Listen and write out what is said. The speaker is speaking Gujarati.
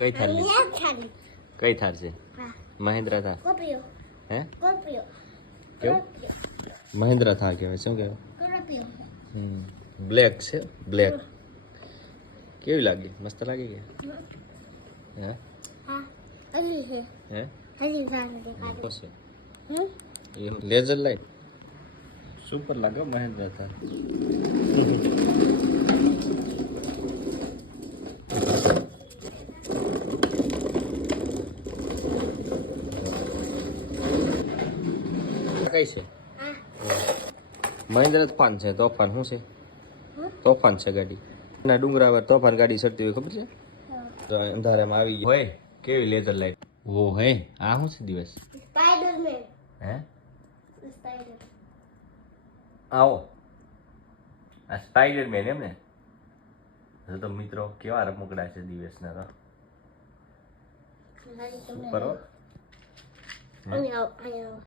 કઈ થાર લીધી અહીંયા ખાલી કઈ થાર છે હા મહિન્દ્રા થાર કોપીઓ હે કોપીઓ કેવું મહિન્દ્રા થાર કહેવાય શું કહેવાય કોપીઓ હમ બ્લેક છે બ્લેક કેવી લાગી મસ્ત લાગી કે હે હા હજી છે હે હજી સારું દેખાતું શું હમ છે એ લેઝર લાઈટ સુપર લાગે મહેન્દ્ર થાર કઈ છે? મહિન્દ્ર તોફાન છે તોફાન શું છે? તોફાન છે ગાડી. ના ડુંગરા પર તોફાન ગાડી ચડતી હોય ખબર છે? તો અંધારામાં આવી ગઈ. હોય કેવી લેઝર લાઈટ? ઓ હે આ શું છે દિવસ? સ્પાઈડરમેન. હે? સ્પાઈડર આવો. આ સ્પાઈડરમેન એમ ને તો તો મિત્રો કેવા રમકડા છે દિવસના તો? ખાલી